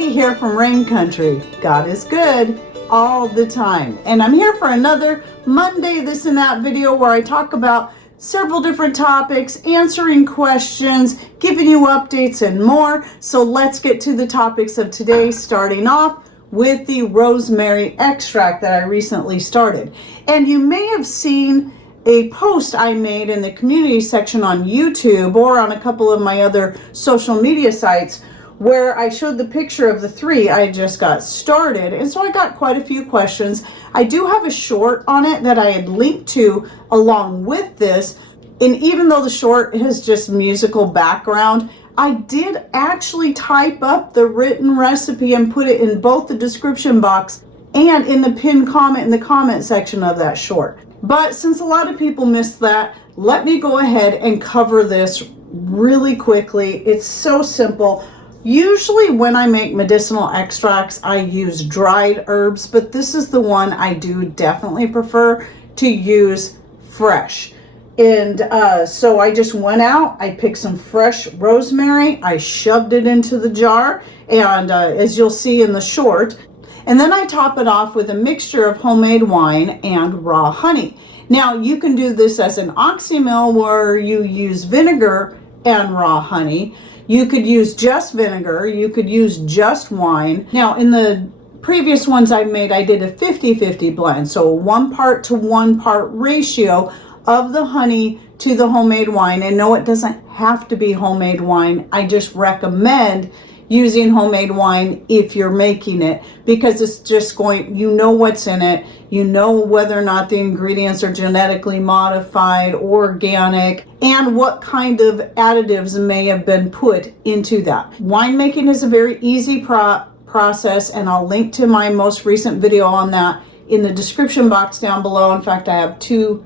Katie here from Rain Country. God is good all the time. And I'm here for another Monday This and That video where I talk about several different topics, answering questions, giving you updates and more. So let's get to the topics of today, starting off with the rosemary extract that I recently started. And you may have seen a post I made in the community section on YouTube or on a couple of my other social media sites where I showed the picture of the three I just got started. And so I got quite a few questions. I do have a short on it that I had linked to along with this. And even though the short has just musical background, I did actually type up the written recipe and put it in both the description box and in the pinned comment in the comment section of that short. But since a lot of people missed that, let me go ahead and cover this really quickly. It's so simple. Usually when I make medicinal extracts, I use dried herbs, but this is the one I do definitely prefer to use fresh. And so I just went out, I picked some fresh rosemary, I shoved it into the jar, and as you'll see in the short, and then I top it off with a mixture of homemade wine and raw honey. Now you can do this as an oxymel where you use vinegar and raw honey. You could use just vinegar, you could use just wine. Now in the previous ones I made, I did a 50-50 blend. So a 1 part to 1 part ratio of the honey to the homemade wine. And no, it doesn't have to be homemade wine. I just recommend using homemade wine if you're making it, because it's just going, you know what's in it, you know whether or not the ingredients are genetically modified, organic, and what kind of additives may have been put into that. Winemaking is a very easy process, and I'll link to my most recent video on that in the description box down below. In fact, I have 2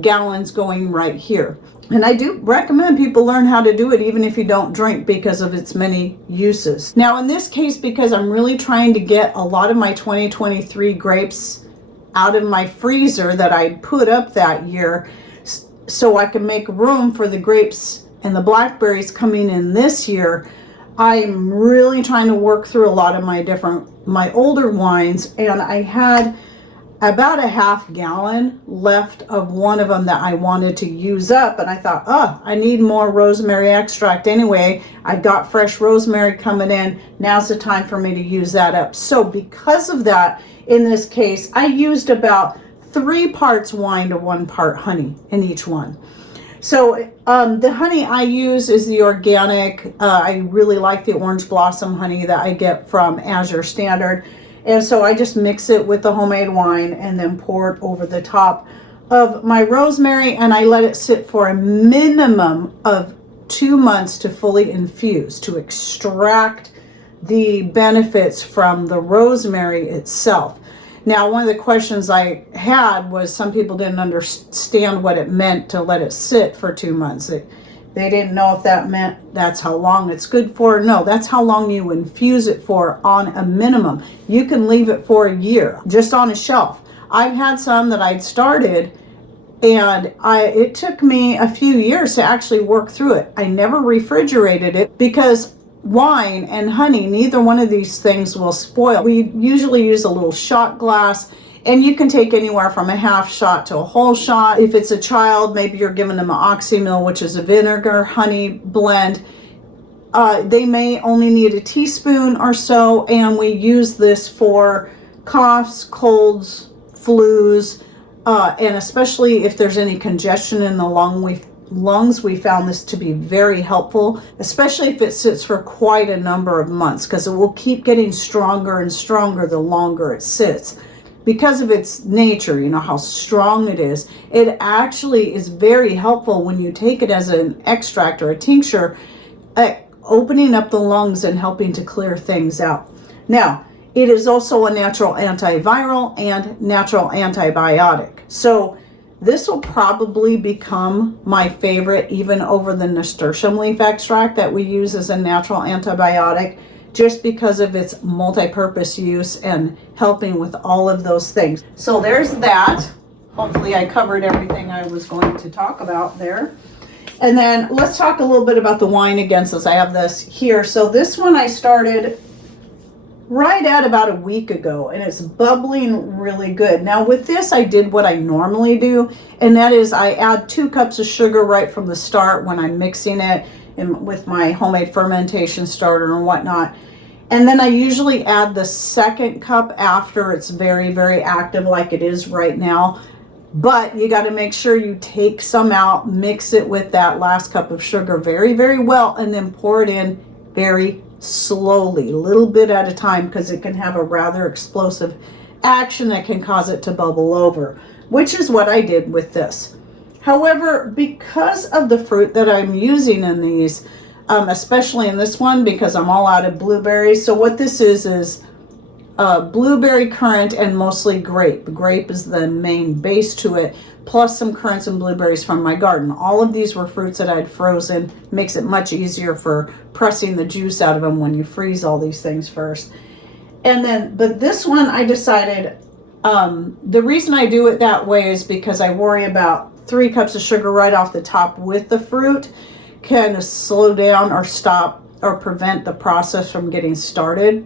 gallons going right here. And I do recommend people learn how to do it even if you don't drink, because of its many uses. Now in this case, because I'm really trying to get a lot of my 2023 grapes out of my freezer that I put up that year so I can make room for the grapes and the blackberries coming in this year, I'm really trying to work through a lot of my older wines, and I had about a ½ gallon left of one of them that I wanted to use up, and I thought, oh, I need more rosemary extract anyway. I got fresh rosemary coming in. Now's the time for me to use that up. So because of that, in this case, I used about 3 parts wine to 1 part honey in each one. So the honey I use is the organic. I really like the orange blossom honey that I get from Azure Standard. And so I just mix it with the homemade wine and then pour it over the top of my rosemary, and I let it sit for a minimum of 2 months to fully infuse, to extract the benefits from the rosemary itself. Now, one of the questions I had was some people didn't understand what it meant to let it sit for 2 months. They didn't know if that meant that's how long it's good for. No, that's how long you infuse it for on a minimum. You can leave it for a year just on a shelf. I've had some that I'd started, and it took me a few years to actually work through it. I never refrigerated it because wine and honey, neither one of these things will spoil. We usually use a little shot glass, and you can take anywhere from a ½ shot to a whole shot. If it's a child, maybe you're giving them an oxymel, which is a vinegar honey blend. They may only need a teaspoon or so, and we use this for coughs, colds, flus, and especially if there's any congestion in the lungs, we found this to be very helpful, especially if it sits for quite a number of months, because it will keep getting stronger and stronger the longer it sits. Because of its nature, you know how strong it is, it actually is very helpful when you take it as an extract or a tincture, opening up the lungs and helping to clear things out. Now, it is also a natural antiviral and natural antibiotic. So this will probably become my favorite even over the nasturtium leaf extract that we use as a natural antibiotic, just because of its multi-purpose use and helping with all of those things. So there's that. Hopefully I covered everything I was going to talk about there. And then let's talk a little bit about the wine again, since I have this here. So this one I started right at about a week ago, and it's bubbling really good. Now with this, I did what I normally do, and that is I add 2 cups of sugar right from the start when I'm mixing it with my homemade fermentation starter and whatnot. And then I usually add the 2nd cup after it's very, very active like it is right now. But you got to make sure you take some out, mix it with that last cup of sugar very, very well, and then pour it in very slowly, a little bit at a time, because it can have a rather explosive action that can cause it to bubble over, which is what I did with this. However, because of the fruit that I'm using in these, especially in this one, because I'm all out of blueberries. So what this is blueberry, currant, and mostly grape. Grape is the main base to it, plus some currants and blueberries from my garden. All of these were fruits that I'd frozen. Makes it much easier for pressing the juice out of them when you freeze all these things first. And then, but this one I decided, the reason I do it that way is because I worry about 3 cups of sugar right off the top with the fruit can slow down or stop or prevent the process from getting started.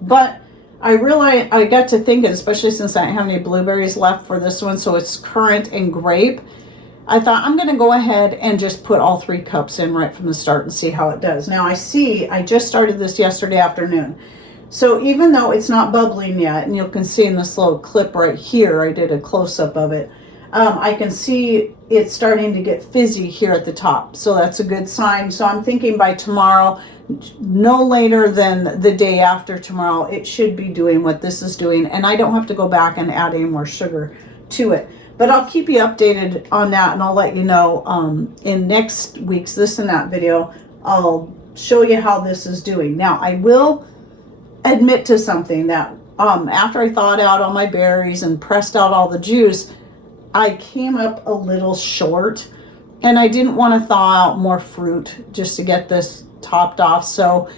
But I realized, I got to thinking, especially since I don't have any blueberries left for this one, so it's currant and grape, I thought I'm going to go ahead and just put all 3 cups in right from the start and see how it does. Now I just started this yesterday afternoon. So even though it's not bubbling yet, and you can see in this little clip right here, I did a close-up of it, I can see it's starting to get fizzy here at the top. So that's a good sign. So I'm thinking by tomorrow, no later than the day after tomorrow, it should be doing what this is doing, and I don't have to go back and add any more sugar to it. But I'll keep you updated on that, and I'll let you know in next week's This and That video. I'll show you how this is doing. Now I will admit to something, that after I thawed out all my berries and pressed out all the juice, I came up a little short, and I didn't want to thaw out more fruit just to get this topped off. So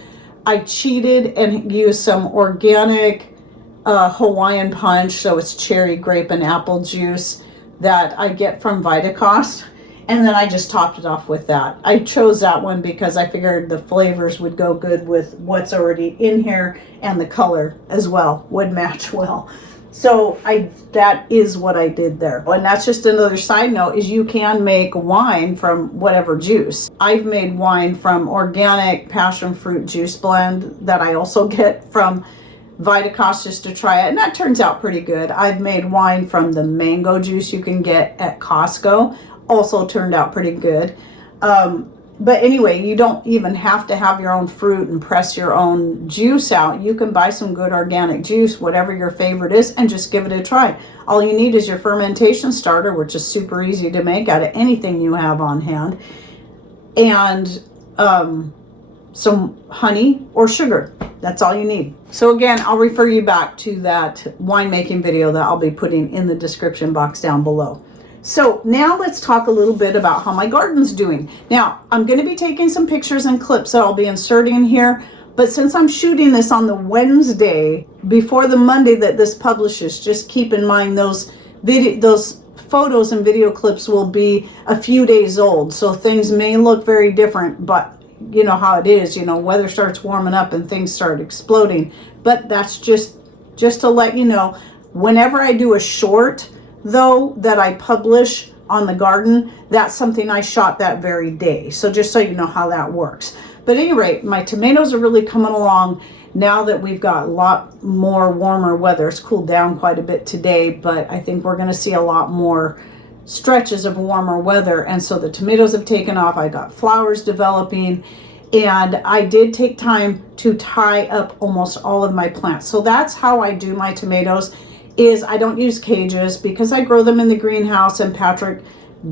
I cheated and used some organic Hawaiian punch. So it's cherry, grape, and apple juice that I get from Vitacost. And then I just topped it off with that. I chose that one because I figured the flavors would go good with what's already in here, and the color as well would match well. So that is what I did there. And that's just another side note, is you can make wine from whatever juice. I've made wine from organic passion fruit juice blend that I also get from Vitacost just to try it, and that turns out pretty good. I've made wine from the mango juice you can get at Costco, also turned out pretty good. But anyway, you don't even have to have your own fruit and press your own juice out. You can buy some good organic juice, whatever your favorite is, and just give it a try. All you need is your fermentation starter, which is super easy to make out of anything you have on hand, and some honey or sugar. That's all you need. So again, I'll refer you back to that winemaking video that I'll be putting in the description box down below. So now let's talk a little bit about how my garden's doing. Now, I'm going to be taking some pictures and clips that I'll be inserting here, but since I'm shooting this on the Wednesday before the Monday that this publishes, just keep in mind those photos and video clips will be a few days old, so things may look very different, but you know how it is, weather starts warming up and things start exploding. But that's just to let you know, whenever I do a short though that I publish on the garden, that's something I shot that very day. So just so you know how that works. But at any rate, my tomatoes are really coming along now that we've got a lot more warmer weather. It's cooled down quite a bit today, but I think we're going to see a lot more stretches of warmer weather, and so the tomatoes have taken off. I got flowers developing, and I did take time to tie up almost all of my plants. So that's how I do my tomatoes, is I don't use cages because I grow them in the greenhouse, and Patrick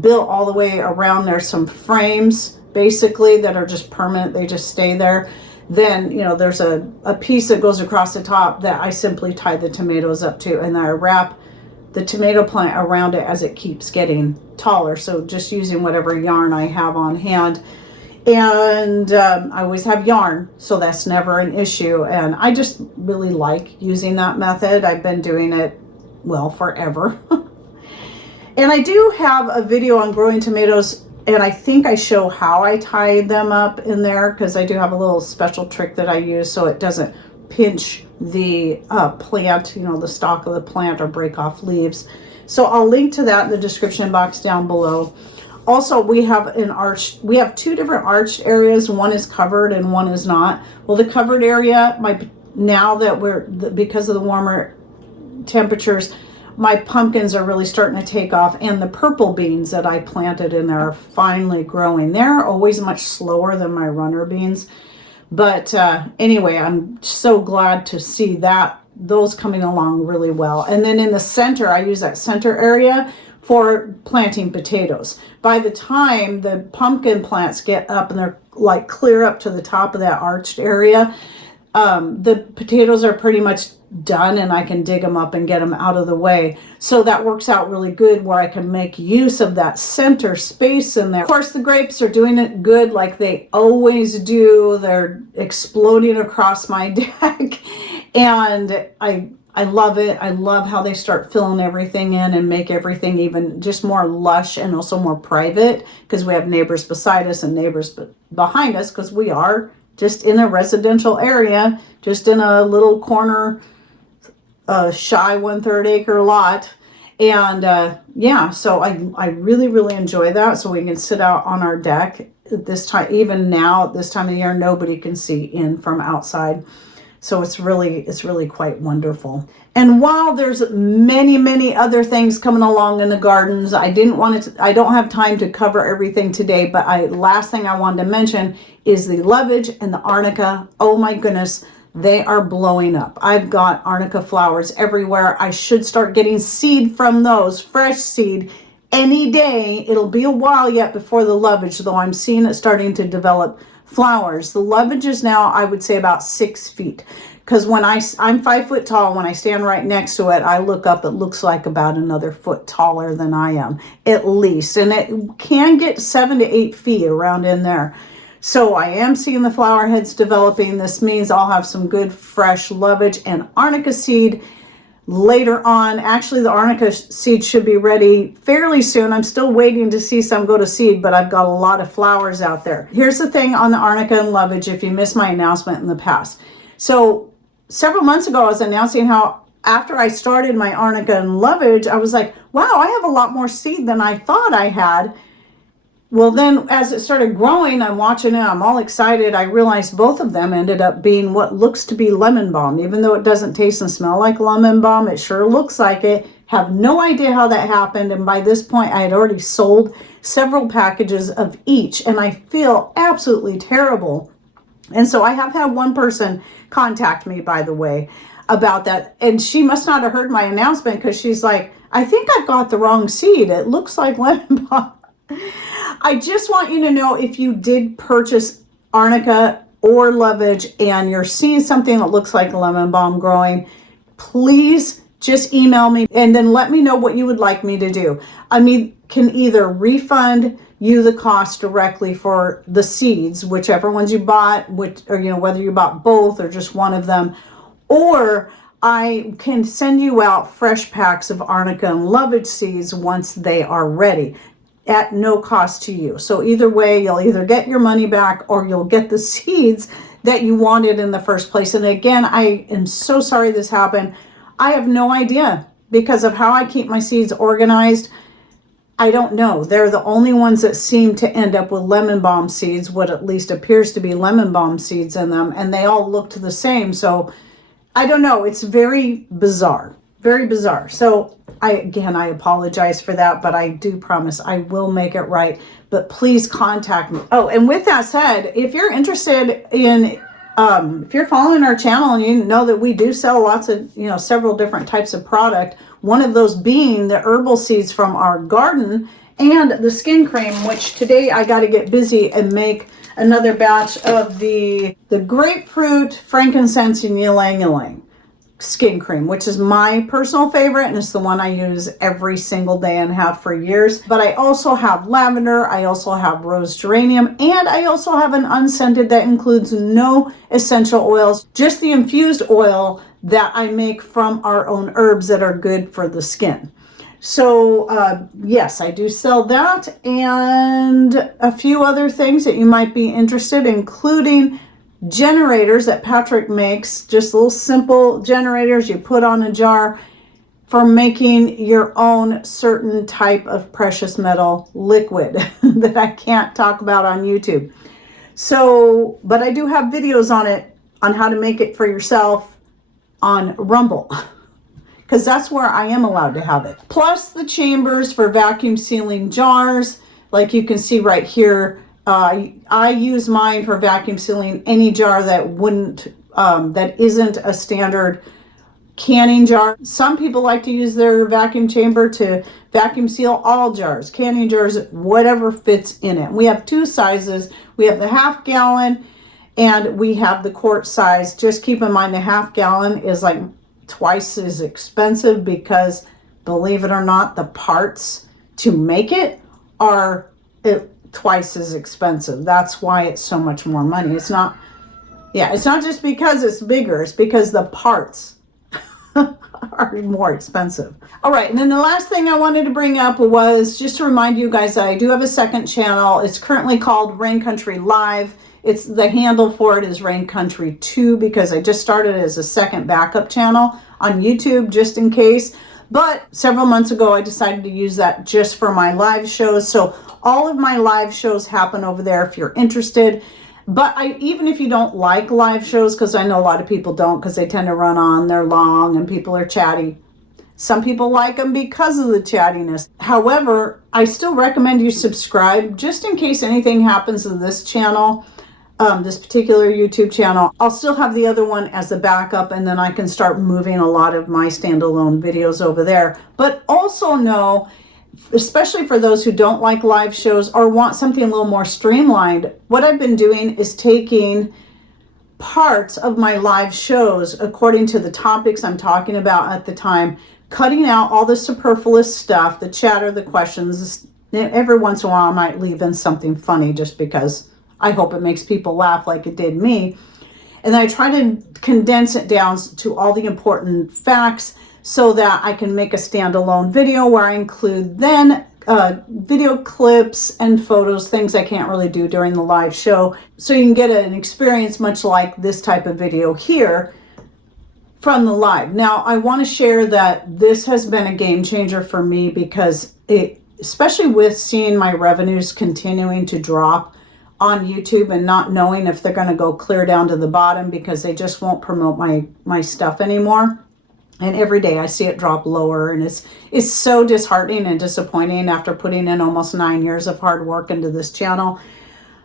built all the way around there some frames basically that are just permanent. They just stay there. Then there's a piece that goes across the top that I simply tie the tomatoes up to, and I wrap the tomato plant around it as it keeps getting taller. So just using whatever yarn I have on hand, and I always have yarn, so that's never an issue, and I just really like using that method. I've been doing it, well, forever. And I do have a video on growing tomatoes, and I think I show how I tie them up in there, because I do have a little special trick that I use so it doesn't pinch the plant, you know, the stalk of the plant, or break off leaves. So I'll link to that in the description box down below. Also, we have two different arched areas. One is covered and one is not. Well, the covered area, now that because of the warmer temperatures, my pumpkins are really starting to take off, and the purple beans that I planted in there are finally growing. They're always much slower than my runner beans. But anyway, I'm so glad to see those coming along really well. And then in the center, I use that center area for planting potatoes. By the time the pumpkin plants get up and they're like clear up to the top of that arched area, the potatoes are pretty much done, and I can dig them up and get them out of the way. So that works out really good, where I can make use of that center space in there. Of course, the grapes are doing it good, like they always do. They're exploding across my deck, and I love it. I love how they start filling everything in and make everything even just more lush and also more private, because we have neighbors beside us and neighbors behind us, because we are just in a residential area, just in a little corner, shy 1/3 acre lot. And yeah, so I really, really enjoy that. So we can sit out on our deck at this time. Even now, at this time of year, nobody can see in from outside. So it's really quite wonderful. And while there's many other things coming along in the gardens, I don't have time to cover everything today, but last thing I wanted to mention is the lovage and the arnica. Oh my goodness, they are blowing up. I've got arnica flowers everywhere. I should start getting seed from those, fresh seed, any day. It'll be a while yet before the lovage, though I'm seeing it starting to develop flowers. The lovage is now, I would say, about 6 feet, because when I'm 5 foot tall, when I stand right next to it, I look up, it looks like about another foot taller than I am, at least. And it can get 7 to 8 feet around in there. So I am seeing the flower heads developing. This means I'll have some good fresh lovage and arnica seed later on. Actually, the arnica seed should be ready fairly soon. I'm still waiting to see some go to seed, but I've got a lot of flowers out there. Here's the thing on the arnica and lovage, if you missed my announcement in the past. So several months ago, I was announcing how after I started my arnica and lovage, I was like, wow, I have a lot more seed than I thought I had. Well, then as it started growing, I'm watching it, I'm all excited. I realized both of them ended up being what looks to be lemon balm. Even though it doesn't taste and smell like lemon balm, it sure looks like it. Have no idea how that happened. And by this point, I had already sold several packages of each, and I feel absolutely terrible. And so I have had one person contact me, by the way, about that. And she must not have heard my announcement, because she's like, I think I've got the wrong seed. It looks like lemon balm. I just want you to know, if you did purchase arnica or lovage and you're seeing something that looks like lemon balm growing, please just email me and then let me know what you would like me to do. I mean, can either refund you the cost directly for the seeds, whichever ones you bought, or whether you bought both or just one of them, or I can send you out fresh packs of arnica and lovage seeds once they are ready, at no cost to you. So either way, you'll either get your money back or you'll get the seeds that you wanted in the first place. And again, I am so sorry this happened. I have no idea, because of how I keep my seeds organized. I don't know. They're the only ones that seem to end up with lemon balm seeds, what at least appears to be lemon balm seeds in them, and they all looked the same. So I don't know. It's very bizarre. Very bizarre. So I apologize for that, but I do promise I will make it right. But please contact me. Oh, and with that said, if you're interested in, if you're following our channel and you know that we do sell lots of, several different types of product, one of those being the herbal seeds from our garden and the skin cream, which today I got to get busy and make another batch of the grapefruit, frankincense, and ylang ylang skin cream, which is my personal favorite, and it's the one I use every single day and have for years. But I also have lavender, I also have rose geranium, and I also have an unscented that includes no essential oils, just the infused oil that I make from our own herbs that are good for the skin. So yes, I do sell that and a few other things that you might be interested in, including generators that Patrick makes, just little simple generators you put on a jar for making your own certain type of precious metal liquid that I can't talk about on YouTube. So, but I do have videos on it, on how to make it for yourself on Rumble, because that's where I am allowed to have it. Plus the chambers for vacuum sealing jars, like you can see right here. I use mine for vacuum sealing any jar that wouldn't, that isn't a standard canning jar. Some people like to use their vacuum chamber to vacuum seal all jars, canning jars, whatever fits in it. We have two sizes. We have the half gallon and we have the quart size. Just keep in mind the half gallon is like twice as expensive because, believe it or not, the parts to make it are twice as expensive. That's why it's so much more money. It's not just because it's bigger, it's because the parts are more expensive. All right, and then the last thing I wanted to bring up was just to remind you guys that I do have a second channel. It's currently called Rain Country Live. It's the handle for it is Rain Country 2 because I just started as a second backup channel on YouTube just in case. But several months ago, I decided to use that just for my live shows. So all of my live shows happen over there if you're interested. But even if you don't like live shows, because I know a lot of people don't because they tend to run on, they're long and people are chatty. Some people like them because of the chattiness. However, I still recommend you subscribe just in case anything happens to this channel, this particular YouTube channel. I'll still have the other one as a backup and then I can start moving a lot of my standalone videos over there. But also know, especially for those who don't like live shows or want something a little more streamlined, what I've been doing is taking parts of my live shows according to the topics I'm talking about at the time, cutting out all the superfluous stuff, the chatter, the questions. Every once in a while I might leave in something funny just because I hope it makes people laugh like it did me. And I try to condense it down to all the important facts so that I can make a standalone video where I include then video clips and photos, things I can't really do during the live show. So you can get an experience much like this type of video here from the live. Now, I want to share that this has been a game changer for me because especially with seeing my revenues continuing to drop on YouTube and not knowing if they're going to go clear down to the bottom because they just won't promote my stuff anymore. And every day I see it drop lower, and it's so disheartening and disappointing after putting in almost 9 years of hard work into this channel.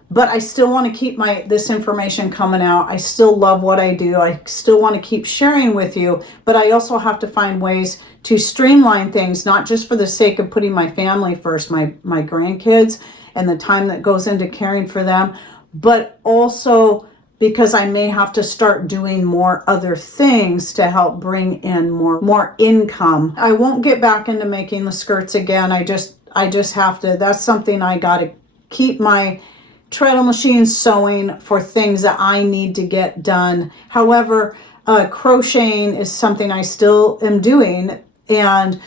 But I still want to keep this information coming out. I still love what I do. I still want to keep sharing with you, but I also have to find ways to streamline things, not just for the sake of putting my family first, my grandkids, and the time that goes into caring for them, but also because I may have to start doing more other things to help bring in more income. I won't get back into making the skirts again. I just have to. That's something I got to keep my treadle machine sewing for things that I need to get done. However, crocheting is something I still am doing, and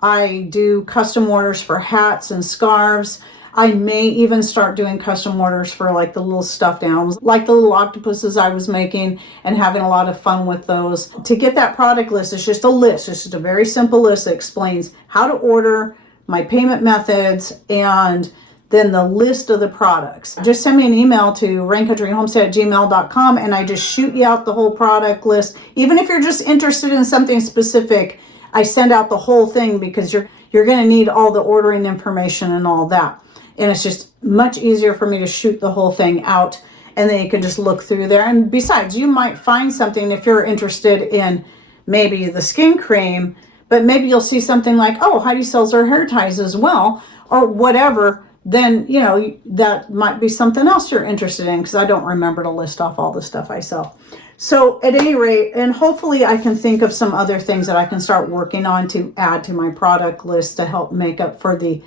I do custom orders for hats and scarves. I may even start doing custom orders for like the little stuffed animals, like the little octopuses I was making and having a lot of fun with those. To get that product list, it's just a list. It's just a very simple list that explains how to order, my payment methods, and then the list of the products. Just send me an email to raincountryhomestead@gmail.com and I just shoot you out the whole product list. Even if you're just interested in something specific, I send out the whole thing because you're going to need all the ordering information and all that. And it's just much easier for me to shoot the whole thing out and then you can just look through there. And besides, you might find something if you're interested in maybe the skin cream, but maybe you'll see something like, oh, Heidi sells her hair ties as well, or whatever. Then, you know, that might be something else you're interested in because I don't remember to list off all the stuff I sell. So at any rate, and hopefully I can think of some other things that I can start working on to add to my product list to help make up for the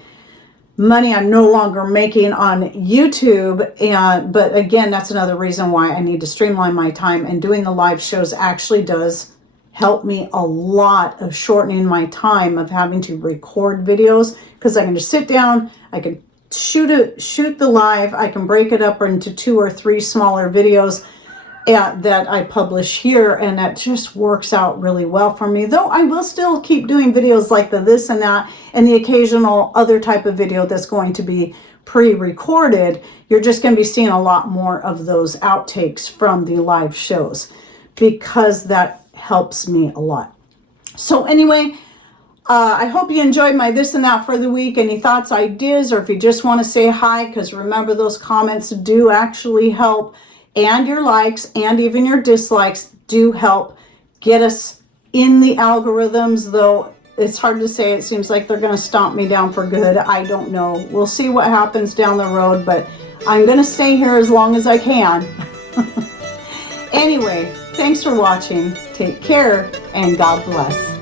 money I'm no longer making on YouTube. But again, that's another reason why I need to streamline my time, and doing the live shows actually does help me a lot of shortening my time of having to record videos, because I can just sit down, I can shoot the live, I can break it up into 2 or 3 smaller videos, that I publish here, and that just works out really well for me. Though I will still keep doing videos like the this and that and the occasional other type of video that's going to be pre-recorded. You're just going to be seeing a lot more of those outtakes from the live shows because that helps me a lot. So anyway, I hope you enjoyed my this and that for the week. Any thoughts, ideas, or if you just want to say hi, because remember, those comments do actually help, and your likes and even your dislikes do help get us in the algorithms, though it's hard to say. It seems like they're going to stomp me down for good. I don't know. We'll see what happens down the road, but I'm going to stay here as long as I can. Anyway, thanks for watching. Take care, and God bless.